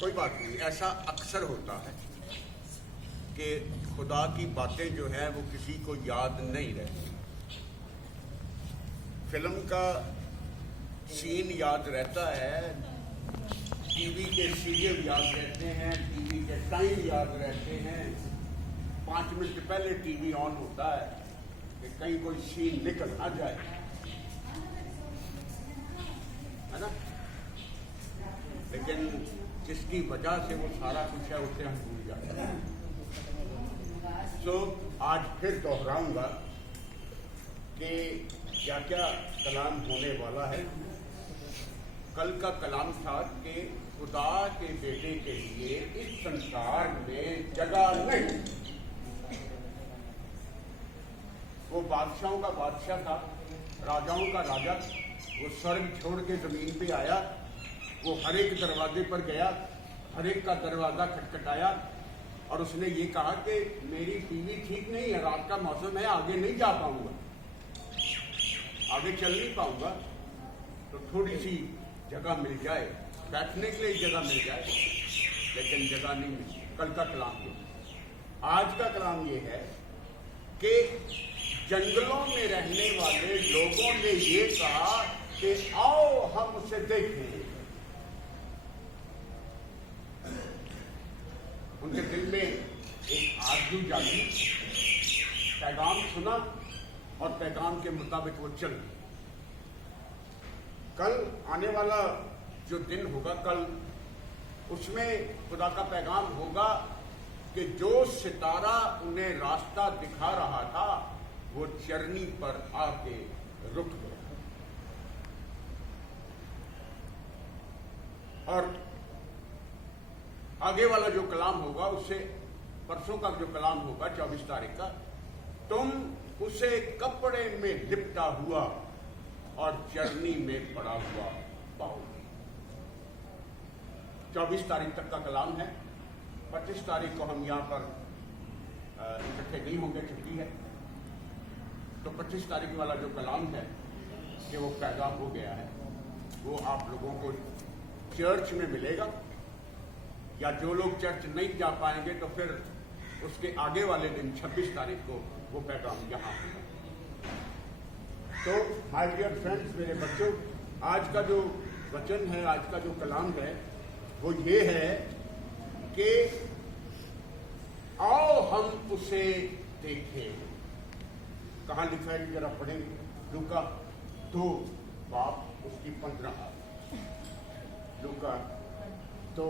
कोई बात नहीं, ऐसा अक्सर होता है कि खुदा की बातें जो है वो किसी को याद नहीं रहती। फिल्म का सीन याद रहता है, टीवी के सीरियल याद रहते हैं, टीवी के टाइम याद रहते हैं। 5 मिनट पहले टीवी ऑन होता है कि कहीं कोई सीन निकल ना जाए, है ना। लेकिन जिसकी वजह से वो सारा कुछ है उसे हम भूल जाते हैं। तो आज फिर दोहराऊंगा कि क्या क्या कलाम होने वाला है। कल का कलाम था कि खुदा के बेटे के लिए इस संसार में जगह नहीं। वो बादशाहों का बादशाह था, राजाओं का राजा। वो स्वर्ग छोड़ के जमीन पे आया, वो हर एक दरवाजे पर गया, हर एक का दरवाजा खटखटाया और उसने ये कहा कि मेरी टीवी ठीक नहीं है, रात का मौसम है, आगे नहीं जा पाऊंगा, आगे चल नहीं पाऊंगा, तो थोड़ी सी जगह मिल जाए, बैठने के लिए जगह मिल जाए। लेकिन जगह नहीं मिली। कल का कलाम ये, आज का कलाम ये है कि जंगलों में रहने वाले लोगों ने ये कहा कि आओ हम उसे देखें। उनके दिल में एक आरज़ू जागी, पैगाम सुना और पैगाम के मुताबिक वो चल। कल आने वाला जो दिन होगा, कल उसमें खुदा का पैगाम होगा कि जो सितारा उन्हें रास्ता दिखा रहा था वो चरनी पर आके रुक गया। और आगे वाला जो कलाम होगा उससे परसों का जो कलाम होगा 24 तारीख का, तुम उसे कपड़े में लिपटा हुआ और चरनी में पड़ा हुआ पाओगे। 24 तारीख तक का कलाम है। 25 तारीख को हम यहाँ पर इकट्ठे नहीं होंगे, छुट्टी है। तो 25 तारीख वाला जो कलाम है कि वो पैगाम हो गया है, वो आप लोगों को चर्च में मिलेगा, या जो लोग चर्च नहीं जा पाएंगे तो फिर उसके आगे वाले दिन 26 तारीख को वो पैगाम यहाँ होगा। तो माय डियर फ्रेंड्स, मेरे बच्चों, आज का जो वचन है, आज का जो कलाम है वो ये है कि आओ हम उसे देखें। कहाँ लिखा है, जरा पढ़ेंगे। लूका 2 बाप उसकी 15, लूका 2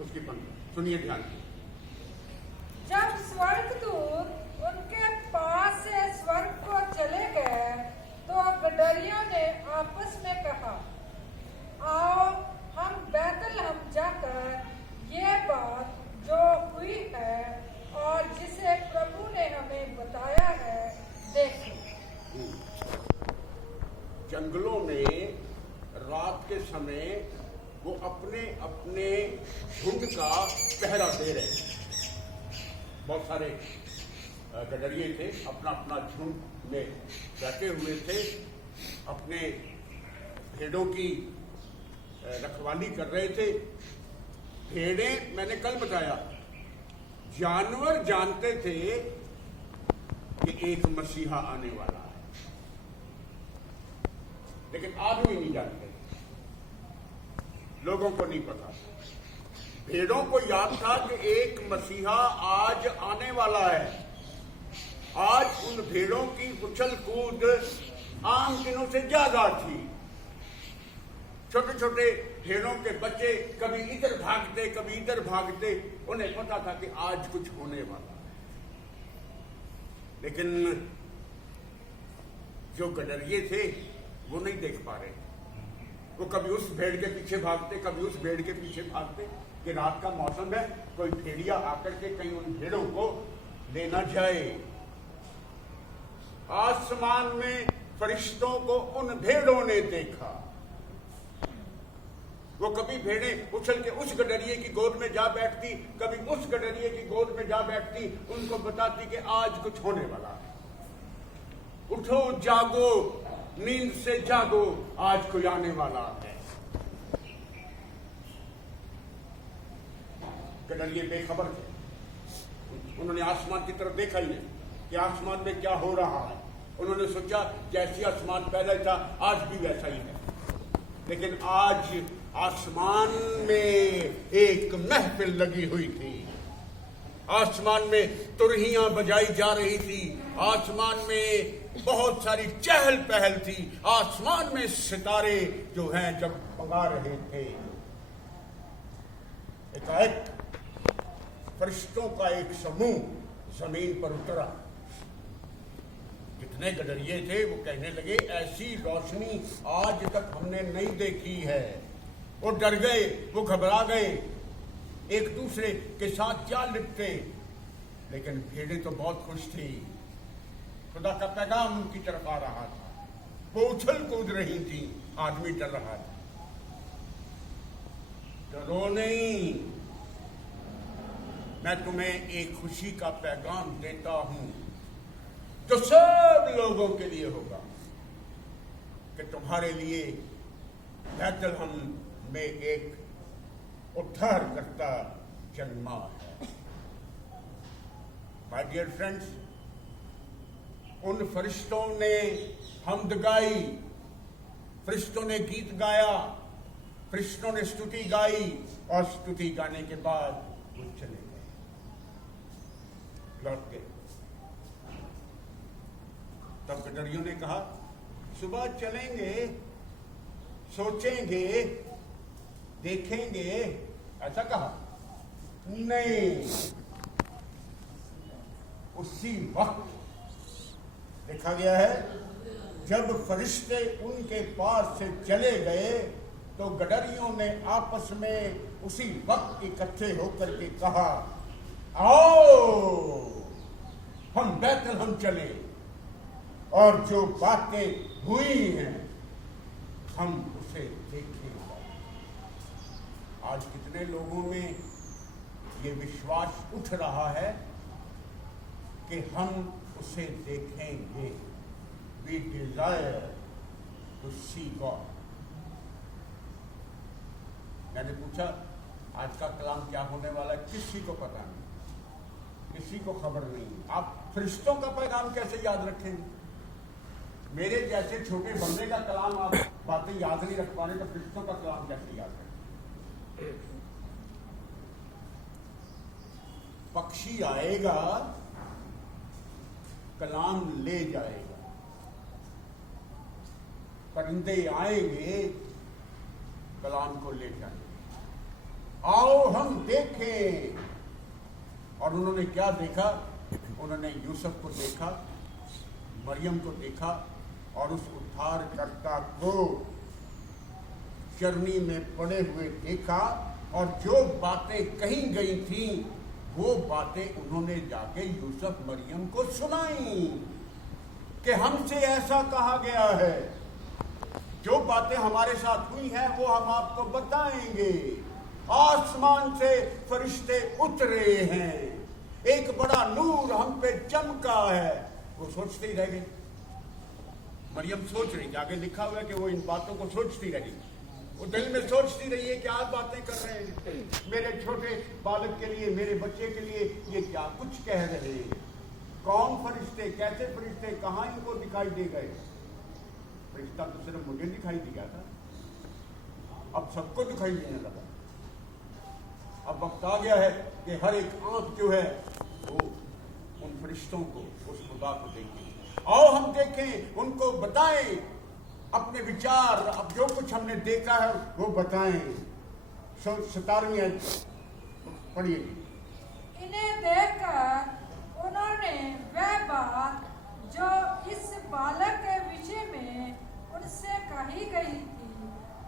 उसकी 15, सुनिए ध्यान से। जब स्वर्गदूत उनके पास से स्वर्ग को चले गए तो गडरियों ने आपस में कहा, आओ हम बैतलहम जाकर ये बात जो हुई है और जिसे प्रभु ने हमें बताया है देखें। जंगलों में रात के समय वो अपने अपने झुंड का पहरा दे रहे हैं। बहुत सारे गडरिये थे, अपना अपना झुंड में बैठे हुए थे, अपने भेड़ों की रखवाली कर रहे थे। भेड़ें, मैंने कल बताया, जानवर जानते थे कि एक मसीहा आने वाला है, लेकिन आदमी नहीं जानते, लोगों को नहीं पता। भेड़ों को याद था कि एक मसीहा आज आने वाला है। आज उन भेड़ों की उछल कूद आम दिनों से ज्यादा थी। छोटे छोटे भेड़ों के बच्चे कभी इधर भागते, कभी इधर भागते, उन्हें पता था कि आज कुछ होने वाला है। लेकिन जो गडरिये थे वो नहीं देख पा रहे। वो कभी उस भेड़ के पीछे भागते, कभी उस भेड़ के पीछे भागते कि रात का मौसम है, कोई भेड़िया आकर के कहीं उन भेड़ों को ले ना जाए। आसमान में फरिश्तों को उन भेड़ों ने देखा। वो कभी भेड़ें उछल के उस गडरिये की गोद में जा बैठती, कभी उस गडरिये की गोद में जा बैठती, उनको बताती कि आज कुछ होने वाला है। उठो, जागो, नींद से जागो, आज कोई आने वाला है। गडरिये बेखबर थे। उन्होंने आसमान की तरफ देखा ही नहीं कि आसमान में क्या हो रहा है। उन्होंने सोचा जैसी आसमान पहले था आज भी वैसा ही है। लेकिन आज आसमान में एक महफिल लगी हुई थी। आसमान में तुरहियां बजाई जा रही थी। आसमान में बहुत सारी चहल पहल थी। आसमान में सितारे जो हैं जब पगा रहे थे। एकाएक फरिश्तों का एक समूह जमीन पर उतरा। जितने गडरिये थे वो कहने लगे ऐसी रोशनी आज तक हमने नहीं देखी है। वो डर गए, वो घबरा गए, एक दूसरे के साथ जा लिपटे। लेकिन भेड़ें तो बहुत खुश थी। खुदा का पैगाम उनकी तरफ आ रहा था। वो उछल कूद रही थी। आदमी डर रहा था। डरो नहीं, मैं तुम्हें एक खुशी का पैगाम देता हूं जो सब लोगों के लिए होगा कि तुम्हारे लिए बैतलहम में एक उद्धार करता जन्मा है। माय डियर फ्रेंड्स, उन फरिश्तों ने हम्द गाई, फरिश्तों ने गीत गाया, फरिश्तों ने स्तुति गाई और स्तुति गाने के बाद वो चले गए, लौट गए। तब गडरियों ने कहा सुबह चलेंगे, सोचेंगे, देखेंगे, ऐसा कहा नहीं। उसी वक्त लिखा गया है जब फरिश्ते उनके पास से चले गए तो गडरियों ने आपस में उसी वक्त इकट्ठे होकर के कहा आओ हम बैतलहम चले और जो बातें हुई हैं हम उसे देखेंगे। आज कितने लोगों में ये विश्वास उठ रहा है कि हम उसे देखेंगे। We desire to see God. मैंने पूछा आज का कलाम क्या होने वाला है, किसी को पता नहीं, किसी को खबर नहीं। आप फरिश्तों का पैगाम कैसे याद रखेंगे? मेरे जैसे छोटे बंदे का कलाम आप बातें याद नहीं रख पा रहे तो फरिश्तों का कलाम कैसे याद रखें? पक्षी आएगा, कलाम ले जाएगा, परिंदे आएंगे, कलाम को ले जाएंगे। आओ हम देखें। और उन्होंने क्या देखा? उन्होंने यूसुफ को देखा, मरियम को देखा और उस उद्धारकर्ता को चरनी में पड़े हुए देखा। और जो बातें कही गई थी वो बातें उन्होंने जाके यूसुफ मरियम को सुनाई कि हमसे ऐसा कहा गया है, जो बातें हमारे साथ हुई हैं वो हम आपको बताएंगे। आसमान से फरिश्ते उतरे हैं, एक बड़ा नूर हम पे चमका है। वो सोचते ही रह गए। मरियम सोच रही थी, आगे लिखा हुआ है कि वो इन बातों को सोचती रही। वो दिल में सोचती रही है क्या बातें कर रहे हैं, मेरे छोटे बालक के लिए, मेरे बच्चे के लिए ये क्या कुछ कह रहे हैं। कौन फरिश्ते, कैसे फरिश्ते, कहाँ इनको दिखाई दे गए? फरिश्ता तो सिर्फ मुझे दिखाई दिया था, अब सबको दिखाई देने लगा। अब वक्त आ गया है कि हर एक आंख जो है वो उन फरिश्तों को, उस खुदा को देखे। आओ हम देखें, उनको बताएं अपने विचार, अब जो कुछ हमने देखा है वो बताएं। 17वीं पढ़िए। इन्हें देखकर उन्होंने वह बात जो इस बालक के विषय में उनसे कही गई थी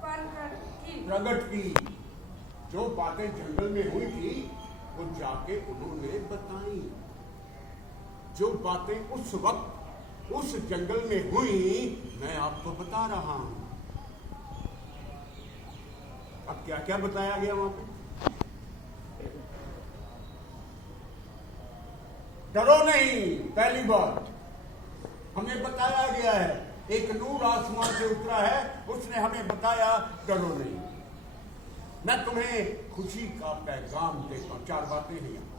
प्रकट की। जो बातें जंगल में हुई थी वो जाके उन्होंने बताई। जो बातें उस वक्त उस जंगल में हुई मैं आपको बता रहा हूं। अब क्या क्या बताया गया वहां पे? डरो नहीं, पहली बात हमें बताया गया है, एक नूर आसमान से उतरा है, उसने हमें बताया डरो नहीं। मैं तुम्हें खुशी का पैगाम देता हूं। 4 बातें हैं यहां।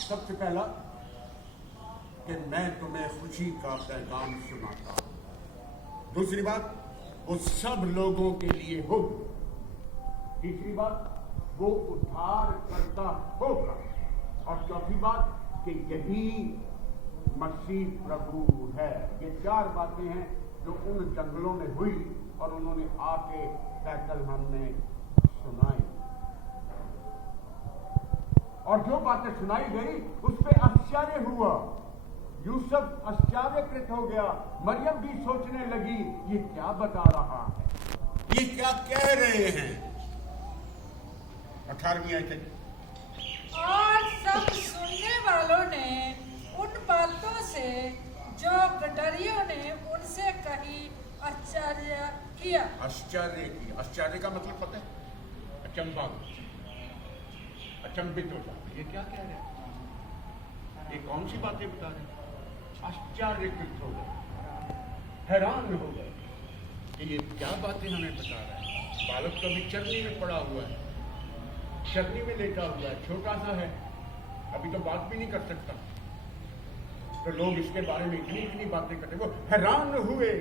सबसे पहला कि मैं तुम्हें खुशी का पैगाम सुनाता हूं। दूसरी बात, वो सब लोगों के लिए हो। तीसरी बात, वो उद्धार करता होगा। और चौथी बात कि यही मसीह प्रभु है। ये 4 बातें हैं जो उन जंगलों में हुई और उन्होंने आके बैतल हमने सुनाई। और जो बातें सुनाई गई उस पर आश्चर्य हुआ। यूसुफ आश्चर्यकृत हो गया। मरियम भी सोचने लगी, ये क्या बता रहा है, ये क्या कह रहे हैं। 18वीं आयत। और सब सुनने वालों ने उन बातों से जो गडरियों ने उनसे कही आश्चर्य किया। आश्चर्य की, आश्चर्य का मतलब पता है? अचंभा, अचंभित हो जाना। ये क्या कह रहे हैं, ये कौन सी बातें बता रहे हैं? आश्चर्यकृत हो गए, हैरान हो गए कि ये क्या बातें हमें बता रहा है। बालक तो अभी चरनी में पड़ा हुआ है, चरनी में लेटा हुआ है, छोटा सा है, अभी तो बात भी नहीं कर सकता। तो लोग इसके बारे में इतनी इतनी बातें करते, वो हैरान हुए।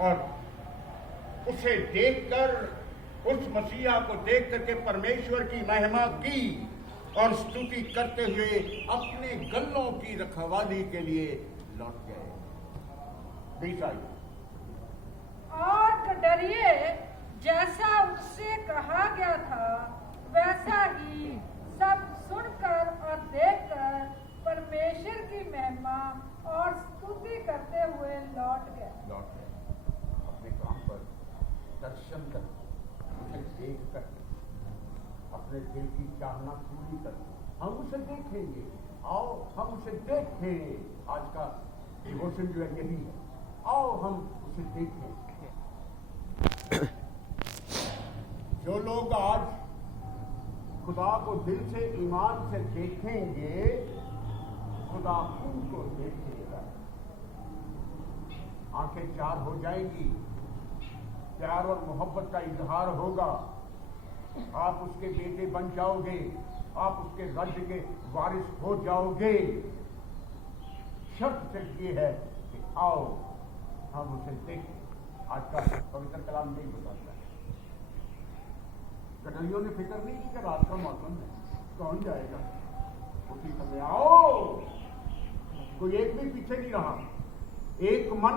और उसे देखकर, उस मसीहा को देख करके परमेश्वर की महिमा की और स्तुति करते हुए अपने गल्लों की रखवाली के लिए लौट गए। 20 आयत। और गडरिये जैसा उससे कहा गया था वैसा ही सब सुनकर और देखकर परमेश्वर की महिमा और स्तुति करते हुए लौट गए। अपने काम पर दर्शन कर, उसे देख कर, अपने दिल की चाहना पूरी कर, हम उसे देखेंगे। आओ हम उसे देखें। आज का डिवोशन जो है यही है, आओ हम उसे देखें। जो लोग आज खुदा को दिल से ईमान से देखेंगे, खुदा उनको देखेगा। आंखें चार हो जाएंगी, प्यार और मोहब्बत का इजहार होगा। आप उसके बेटे बन जाओगे, आप उसके राज्य के वारिस हो जाओगे। शर्त सिर्फ ये है कि आओ हम उसे देखें। आज का पवित्र कलाम नहीं बताता है। कटरियों ने फिक्र नहीं की कि रात का मौसम है, कौन जाएगा। उसी समय आओ, कोई एक भी पीछे नहीं रहा। एक मन,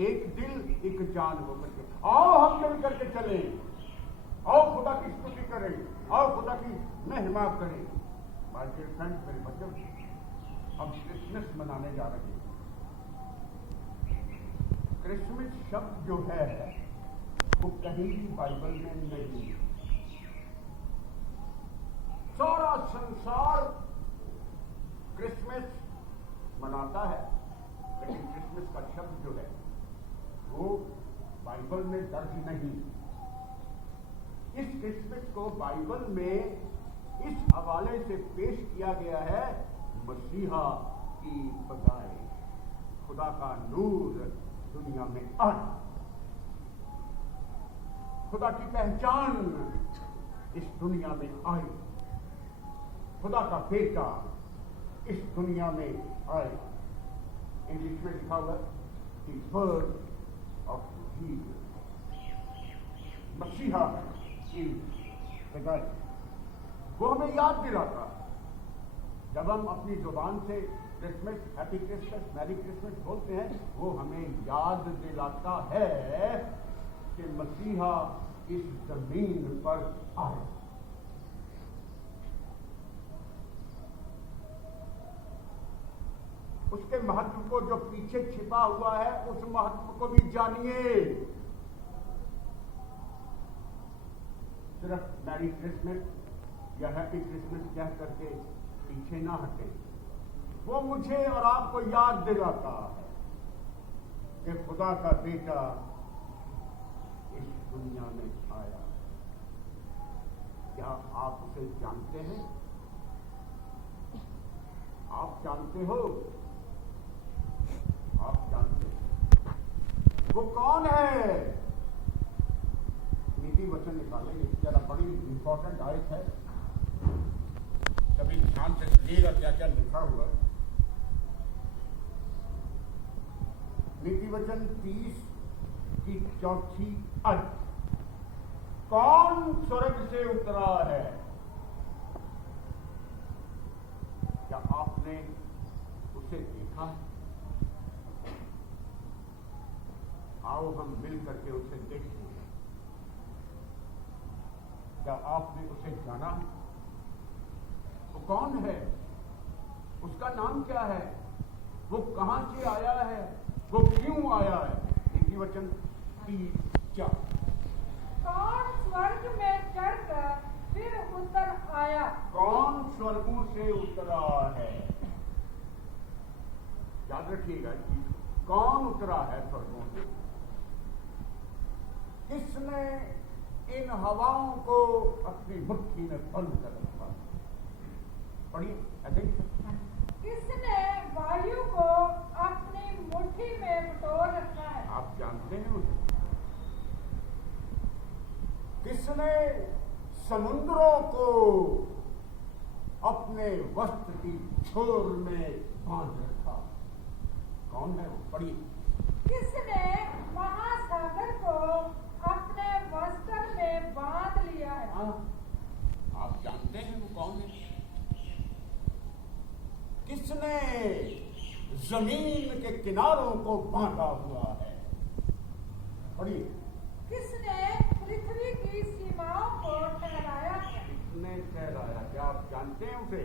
एक दिल, एक जान होकर के आओ हम मिल करके चले। आओ खुदा की स्तुति करें, आओ खुदा की महिमा करें। माय डियर फ्रेंड्स, मेरे बच्चों, हम क्रिसमस मनाने जा रहे हैं। क्रिसमस शब्द जो है वो कहीं भी बाइबल में नहीं है। सारा संसार क्रिसमस मनाता है, लेकिन क्रिसमस का शब्द जो है वो बाइबल में दर्ज नहीं। इस क्रिसमस को बाइबल में इस हवाले से पेश किया गया है, मसीहा की पैदाइश, खुदा का नूर दुनिया में आया, खुदा की पहचान इस दुनिया में आई, खुदा का बेटा इस दुनिया में आया। इंग्लिश में लिखा हुआ द बर्थ ऑफ जीसस, मसीहा की पैदाइश। वो हमें याद दिलाता, जब हम अपनी जुबान से Christmas, happy Christmas, merry Christmas बोलते हैं, वो हमें याद दिलाता है कि मसीहा इस जमीन पर आए। उसके महत्व को जो पीछे छिपा हुआ है, उस महत्व को भी जानिए। सिर्फ मैरी क्रिसमस या हैप्पी क्रिसमस कह करके पीछे ना हटे। वो मुझे और आपको याद दिलाता है कि खुदा का बेटा इस दुनिया में आया। क्या आप उसे जानते हैं? आप जानते हो? आप जानते हो? वो कौन है? नीति वचन निकालेंगे, जरा बड़ी इंपॉर्टेंट आयत है, सभी ध्यान से सुनिएगा क्या क्या लिखा हुआ है। नीति वचन 30 की 4थी अध्याय। कौन स्वर्ग से उतरा है? क्या आपने उसे देखा है? आओ हम मिल करके उसे देखते हैं। क्या आपने उसे जाना? वो कौन है? उसका नाम क्या है? वो कहां से आया है? वो क्यों आया है? नीति वचन 30:4। कौन स्वर्ग में चढ़कर फिर उतर आया? कौन स्वर्गों से उतरा है? याद रखिएगा इस चीज को। कौन उतरा है स्वर्गों से? किसने इन हवाओं को अपनी मुट्ठी में बंद कर रखा? पढ़िए ऐसे ही। किसने वायु को अपनी मुट्ठी में बटोर रखा है? आप जानते हैं उसे? किसने समुद्रों को अपने वस्त्र की छोर में बांध रखा? कौन है वो? पढ़िए। किसने महासागर को अपने वस्त्र में बांध लिया है? हाँ, आप जानते हैं वो कौन है? किसने जमीन के किनारों को बांधा हुआ है? पढ़िए। किसने पृथ्वी की सीमाओं को ठहराया है? किसने ठहराया? क्या आप जानते हैं उसे?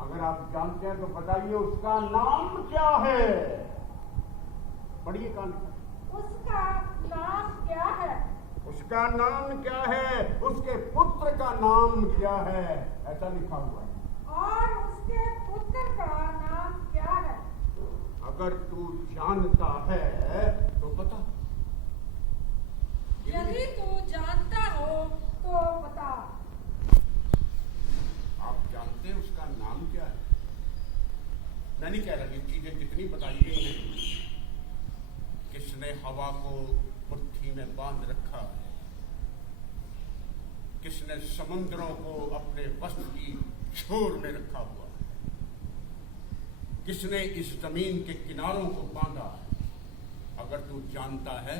अगर आप जानते हैं तो बताइए उसका नाम क्या है? पढ़िए कान। उसका नाम क्या है? उसका नाम क्या है? उसके पुत्र का नाम क्या है? ऐसा लिखा हुआ है। और उसके पुत्र का नाम क्या है? अगर तू जानता है तो बता। यदि तू जानता हो तो बता। आप जानते हैं उसका नाम क्या है? मैं नहीं कह रहा ये चीजें जितनी बताई गई हैं। किसने हवा को मुट्ठी में बांध रखा है? किसने समुद्रों को अपने वस्त्र की छोर में रखा हुआ है? किसने इस जमीन के किनारों को बांधा है? अगर तू जानता है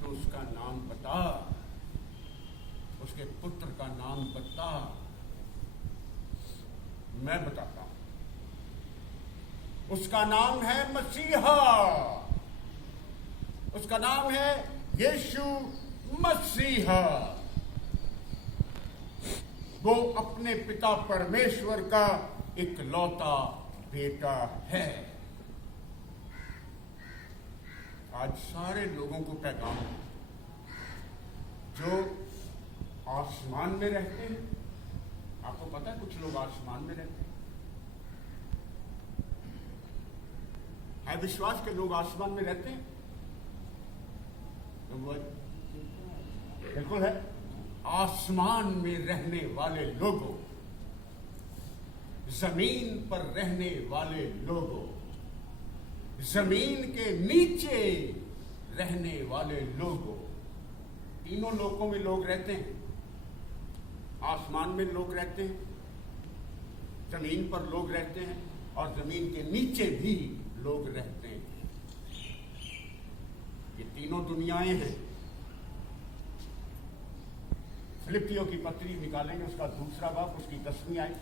तो उसका नाम बता, उसके पुत्र का नाम बता। मैं बताता हूं। उसका नाम है मसीहा। उसका नाम है यीशु मसीहा। वो अपने पिता परमेश्वर का इकलौता बेटा है। आज सारे लोगों को पैगाम जो आसमान में रहते हैं। आपको पता है कुछ लोग आसमान में रहते हैं। है विश्वास के लोग आसमान में रहते हैं? बिल्कुल है। आसमान में रहने वाले लोगों, जमीन पर रहने वाले लोगों, जमीन के नीचे रहने वाले लोगों, तीनों लोकों में लोग रहते हैं। आसमान में लोग रहते हैं, जमीन पर लोग रहते हैं और जमीन के नीचे भी लोग रहते हैं। ये तीनों दुनियाएं हैं। फिलिपियों की पत्री निकालेंगे, उसका दूसरा बाब, उसकी 10वीं आयत।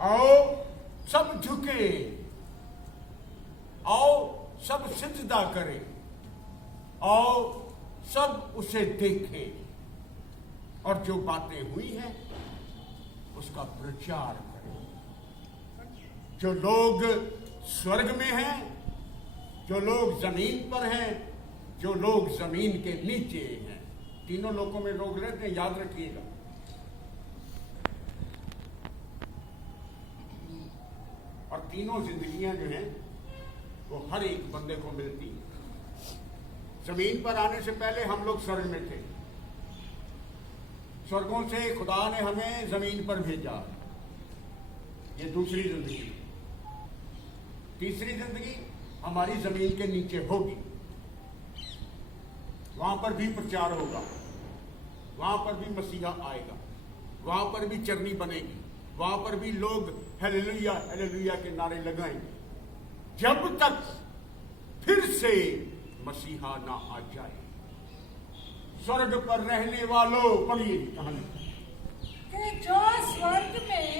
आओ सब झुके, आओ सब सिजदा करें, आओ सब उसे देखें और जो बातें हुई हैं उसका प्रचार करें। जो लोग स्वर्ग में हैं, जो लोग जमीन पर हैं, जो लोग जमीन के नीचे हैं, तीनों लोगों में लोग रहते हैं। याद रखिएगा। और तीनों जिंदगियां जो हैं वो हर एक बंदे को मिलती हैं। जमीन पर आने से पहले हम लोग स्वर्ग में थे। स्वर्गों से खुदा ने हमें जमीन पर भेजा। ये दूसरी जिंदगी। तीसरी जिंदगी हमारी जमीन के नीचे होगी, वहां पर भी प्रचार होगा, वहां पर भी मसीहा आएगा, वहां पर भी चरनी बनेगी, वहां पर भी लोग हालेलुया हालेलुया के नारे लगाएंगे, जब तक फिर से मसीहा ना आ जाए। स्वर्ग पर रहने वालों, पढ़िए कहानी कि जो स्वर्ग में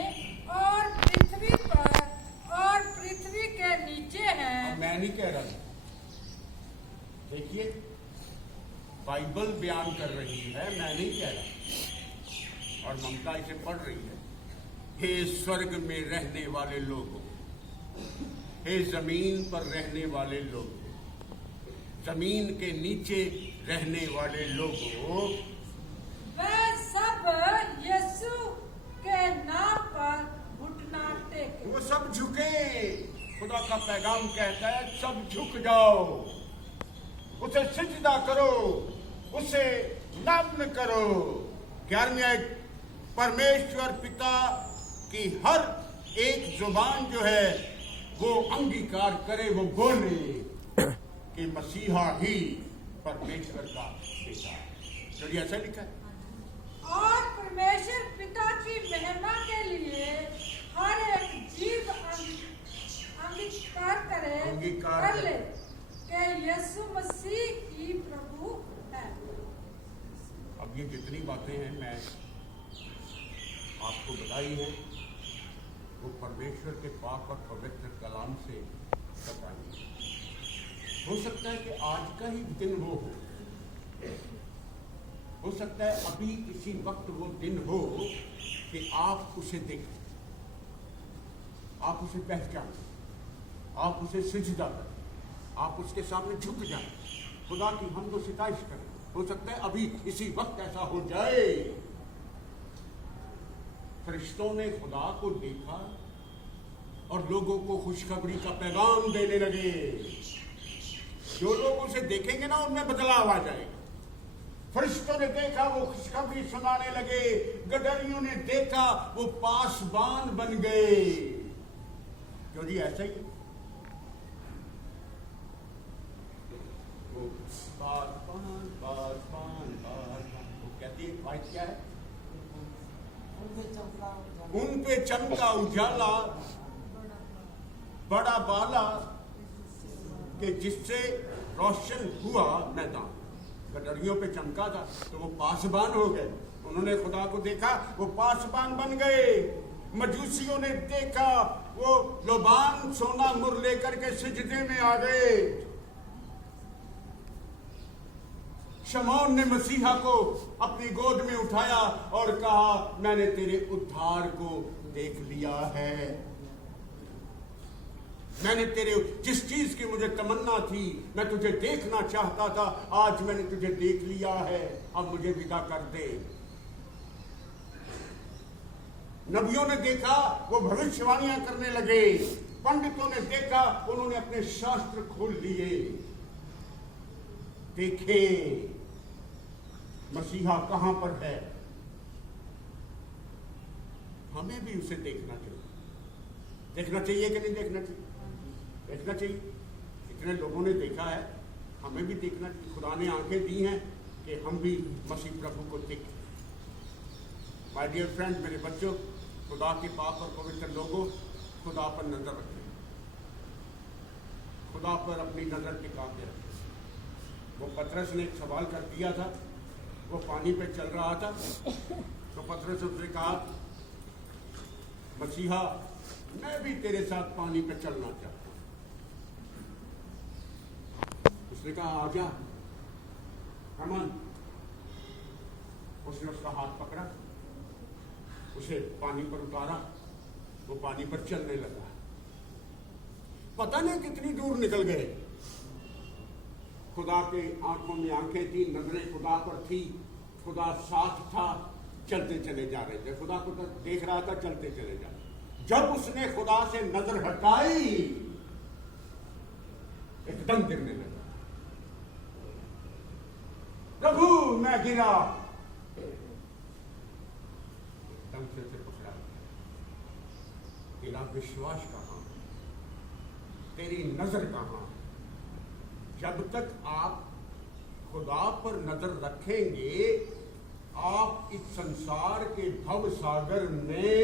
और पृथ्वी पर और पृथ्वी के नीचे हैं। मैं नहीं कह रहा, देखिए बाइबल बयान कर रही है, मैं नहीं कह रहा, और ममता इसे पढ़ रही है। हे स्वर्ग में रहने वाले लोगों, हे जमीन पर रहने वाले लोगों, जमीन के नीचे रहने वाले लोगों, वे सब यीशु के नाम पर घुटना टेके। वो सब झुके। खुदा का पैगाम कहता है सब झुक जाओ, उसे सिजदा करो, उसे नम्र करो। 11वीं आयत, परमेश्वर पिता की हर एक जुबान जो है वो अंगीकार करे, वो बोले कि मसीहा ही परमेश्वर का बेटा है। चलिए ऐसा लिखा है। और परमेश्वर पिता की महिमा के लिए हर एक जीव अंगीकार कर ले कि यीशु मसीह ही प्रभु है। अब ये जितनी बातें हैं मैं आपको बताई है, वो परमेश्वर के पाक और पवित्र कलाम से बताई। हो सकता है कि आज का ही दिन वो हो सकता है अभी इसी वक्त वो दिन हो कि आप उसे देखें, आप उसे पहचानें, आप उसे सिजदा करें, आप उसके सामने झुक जाएं, खुदा की हमको सिताइश करें। हो सकता है अभी इसी वक्त ऐसा हो जाए। फरिश्तों ने खुदा को देखा और लोगों को खुशखबरी का पैगाम देने लगे। जो लोग उसे देखेंगे ना, उनमें बदलाव आ जाएगा। फरिश्तों ने देखा, वो खुशखबरी सुनाने लगे। गडरियों ने देखा, वो पासबान बन गए। क्यों जी, ऐसा ही वो पासबान पासबान पासबान, वो कहती है बात क्या है, उन पे चमका उजाला बड़ा बाला कि जिससे रोशन हुआ मैदान। गडरियों पे चमका था तो वो पासबान हो गए। उन्होंने खुदा को देखा, वो पासबान बन गए। मजूसियों ने देखा, वो लोबान सोना मुर लेकर के सिजदे में आ गए। शमौन ने मसीहा को अपनी गोद में उठाया और कहा, मैंने तेरे उद्धार को देख लिया है। मैंने तेरे जिस चीज की मुझे तमन्ना थी, मैं तुझे देखना चाहता था, आज मैंने तुझे देख लिया है, अब मुझे विदा कर दे। नबियों ने देखा, वो भविष्यवाणियां करने लगे। पंडितों ने देखा, उन्होंने अपने शास्त्र खोल लिए। देखे मसीहा कहां पर है। हमें भी उसे देखना चाहिए। देखना चाहिए कि नहीं देखना चाहिए? देखना चाहिए। इतने लोगों ने देखा है, हमें भी देखना चाहिए। खुदा ने आंखें दी हैं कि हम भी मसीह प्रभु को देखें। माय डियर फ्रेंड, मेरे बच्चों, खुदा के पाक और पवित्र लोगों, खुदा पर नजर रखें, खुदा पर अपनी नजर टिका के रखें। वो पतरस ने एक सवाल कर दिया था, वो पानी पे चल रहा था, तो पतरस उसने कहा, मसीहा मैं भी तेरे साथ पानी पे चलना चाहता हूं। उसने कहा, आजा, कम ऑन। उसने उसका हाथ पकड़ा, उसे पानी पर उतारा, वो पानी पर चलने लगा। पता नहीं कितनी दूर निकल गए। खुदा के आंखों में आंखें थी, नजरें खुदा पर थी, खुदा साथ था, चलते चले जा रहे थे। खुदा को तो देख रहा था, चलते चले जा रहे। जब उसने खुदा से नजर हटाई, एकदम गिरने लगा। प्रभु मैं गिरा, एकदम से उसे पकड़ा। तेरा विश्वास कहाँ, तेरी नजर कहाँ? जब तक आप खुदा पर नजर रखेंगे, आप इस संसार के भव सागर में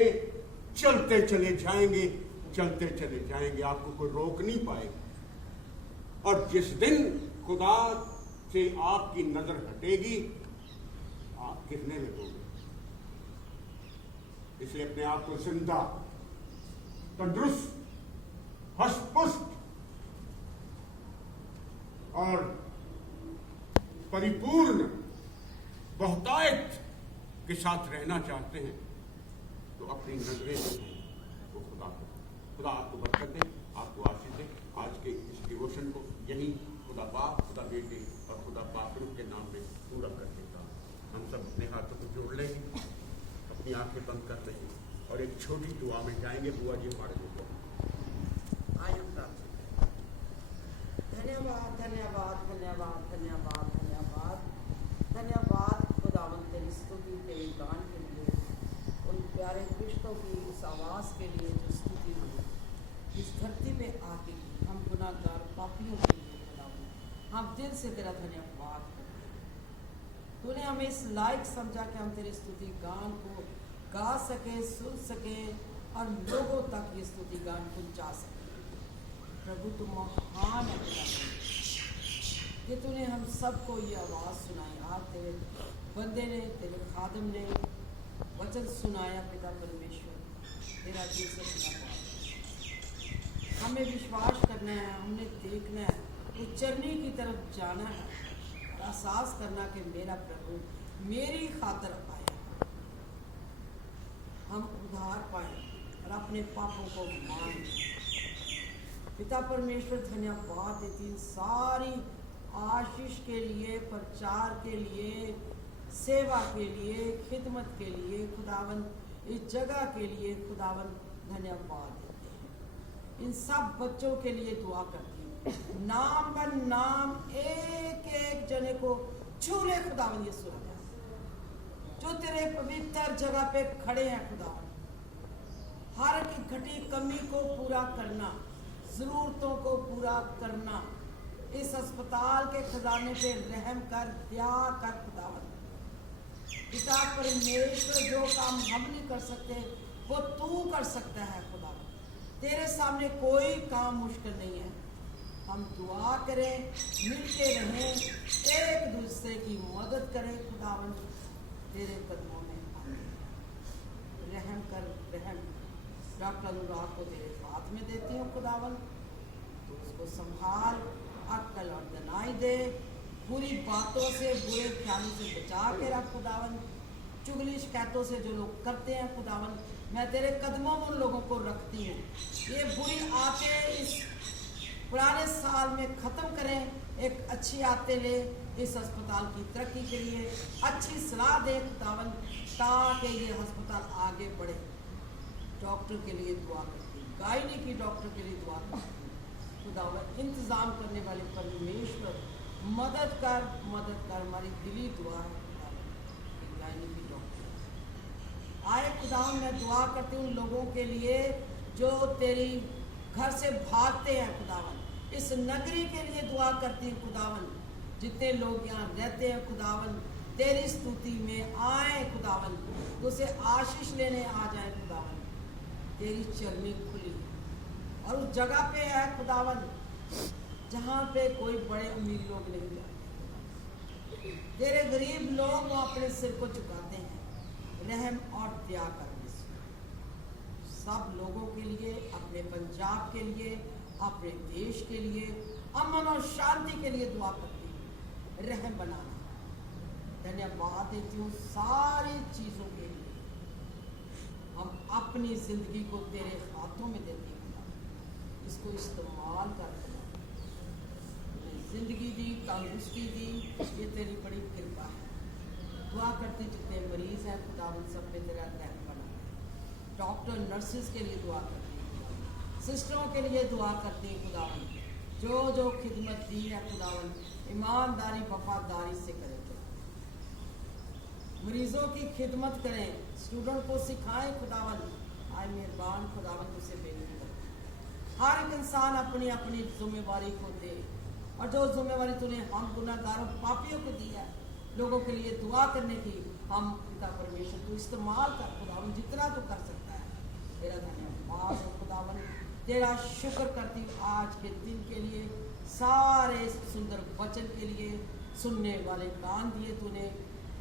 चलते चले जाएंगे, चलते चले जाएंगे, आपको कोई रोक नहीं पाएगा। और जिस दिन खुदा से आपकी नजर हटेगी, आप गिरने लगोगे। इसलिए अपने आप को जिंदा, तंदुरुस्त, हष्ट-पुष्ट और परिपूर्ण बहुतायत के साथ रहना चाहते हैं, तो अपनी नजरें जो हैं वो खुदा आपको बरकत दे, आपको आशीष दे। आज के इस डिवोशन को यही खुदा बाप, खुदा बेटे और खुदा पाकरूप के नाम में पूरा कर देता हूँ। हम सब अपने हाथों को जोड़ लेंगे, अपनी आंखें बंद कर लेंगे और एक छोटी दुआ में जाएंगे। बुआ जी हमारे को आइए प्रार्थना। धन्यवाद धन्यवाद धन्यवाद धन्यवाद धन्यवाद धन्यवाद खुदावन तेरी स्तुति तेरे गान के लिए, उन प्यारे कृष्णों की इस आवाज़ के लिए जो स्तुति हुई इस धरती पे आके की, हम गुनाहगार पापियों के लिए खुदावन हम दिल से तेरा धन्यवाद करते हैं। तूने हमें इस लायक समझा कि हम तेरी स्तुति गान को गा सके, सुन सके और लोगों तक ये स्तुति गान पहुँचा सके। प्रभु तुम महान है कि तूने हम सबको ये आवाज़ सुनाई। आज तेरे बंदे ने, तेरे खादम ने वचन सुनाया। पिता परमेश्वर तेरा दिल से धन्यवाद। हमें विश्वास करना है, हमने देखना है, उच्चरनी की तरफ जाना है और एहसास करना कि मेरा प्रभु मेरी खातर आया, हम उद्धार पाए और अपने पापों को मान लें। पिता परमेश्वर धन्यवाद देती इन सारी आशीष के लिए, प्रचार के लिए, सेवा के लिए, खिदमत के लिए, खुदावन इस जगह के लिए खुदावन धन्यवाद देते हैं। इन सब बच्चों के लिए दुआ करती हूँ, नाम बर नाम एक एक जने को छू ले खुदावन यीशु जो तेरे पवित्र जगह पे खड़े हैं खुदावन। हर की घटी कमी को पूरा करना, ज़रूरतों को पूरा करना, इस अस्पताल के खजाने पे रहम कर, दया कर खुदावन। पिता परमेश्वर जो काम हम नहीं कर सकते वो तू कर सकता है खुदावन। तेरे सामने कोई काम मुश्किल नहीं है। हम दुआ करें, मिलके रहें, एक दूसरे की मदद करें खुदावन। तेरे कदमों में रहम कर, रहम। डॉक्टर अनुराग को तेरे हाथ में देती हूँ खुदावन, तो उसको संभाल, अक्ल और दनाई दे, बुरी बातों से, बुरे ख्यालों से बचा के रख खुदावन। चुगली शिकायतों से जो लोग करते हैं खुदावन, मैं तेरे कदमों में उन लोगों को रखती हूँ। ये बुरी आदतें इस पुराने साल में ख़त्म करें, एक अच्छी आदतें ले इस अस्पताल की तरक्की के लिए, अच्छी सलाह दे खुदावन, ताकि ये अस्पताल आगे बढ़े। डॉक्टर के लिए दुआ करती हूँ, गायनी की डॉक्टर के लिए दुआ करती हूँ खुदावन। इंतज़ाम करने वाले परमेश्वर मदद कर, मदद कर। हमारी दिली दुआ है खुदावन, गायनी की डॉक्टर आए खुदावन। मैं दुआ करती हूँ लोगों के लिए जो तेरी घर से भागते हैं खुदावन। इस नगरी के लिए दुआ करती हूँ खुदावन, जितने लोग यहाँ रहते हैं खुदावन, तेरी स्तुति में आए खुदावन, तो उसे आशीष लेने आ जाए खुदावन। तेरी चरनी खुली और उस जगह पे है खुदावन जहाँ पे कोई बड़े अमीर लोग नहीं जाते। तेरे गरीब लोग वो अपने सिर को झुकाते हैं। रहम और दया कर सब लोगों के लिए, अपने पंजाब के लिए, अपने देश के लिए, अमन और शांति के लिए दुआ करती हूँ। रहम बनाना। धन्यवाद देती हूँ सारी चीज़ों के लिए। हम अपनी ज़िंदगी को तेरे हाथों में देते हैं, इसको इस्तेमाल कर। ज़िंदगी दी, तंदुरुस्ती दी, ये तेरी बड़ी कृपा है। दुआ करती जितने मरीज़ हैं खुदावन सब पे तेरा रहम बना। डॉक्टर नर्सेस के लिए दुआ करती हूँ, सिस्टरों के लिए दुआ करती हूँ खुदावन। जो जो खिदमत दी है खुदावन, ईमानदारी वफादारी से करें। मरीजों की खिदमत करें, स्टूडेंट को सिखाएं खुदावन, आए मेहरबान खुदावंद तुझसे बेनती है, हर एक इंसान अपनी अपनी जिम्मेवारी को दे, और जो जिम्मेवारी तूने हम गुनाहगारों पापियों को दी है, लोगों के लिए दुआ करने की, हम पिता परमेश्वर तू इस्तेमाल कर खुदावंद, जितना तू कर सकता है। तेरा धन्यवाद हो खुदावंद, तेरा शुक्र करती हूँ आज के दिन के लिए, सारे सुंदर वचन के लिए, सुनने वाले कान दिए तूने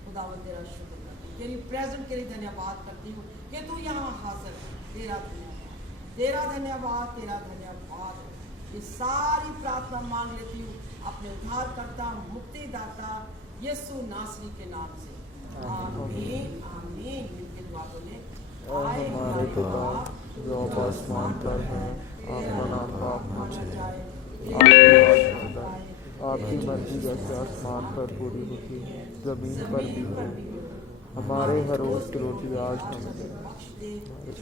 खुदावंद, तेरा शुक्र करती हूँ, तेरी प्रेजेंट के लिए धन्यवाद करती हूँ कि तू यहाँ हाजिर है। तेरा धन्यवाद, तेरा धन्यवाद, तेरा धन्यवाद। ये सारी प्रार्थना मांग लेती हूँ अपने उद्धारकर्ता मुक्तिदाता यीशु नासरी के नाम से, आमीन आमीन। मिलके दुआ बोले, आए हमारे पिता जो आसमान पर है, आपका नाम पाक माना जाए, आपकी मर्जी जैसे आसमान पर पूरी होती है जमीन पर भी हो। हमारे हर रोज की रोटी आज बख्श दे,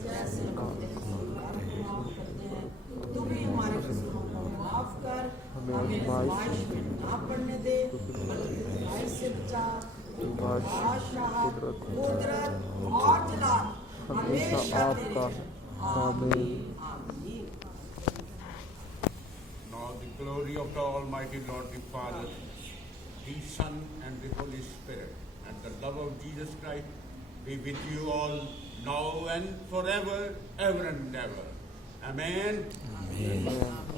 जैसे हम माफ करते हैं, तू भी हमारे कसूरों को माफ कर, हमें आज़माइश में ना पड़ने दे, बल्कि बुराई से बचा। तू बादशाह, कुदरत और जलाल हमेशा तेरे। आमीन आमीन। Now the glory of the Almighty Lord the Father, the Son and the Holy Spirit, and the love of Jesus Christ be with you all now and forever, ever and ever. Amen. Amen.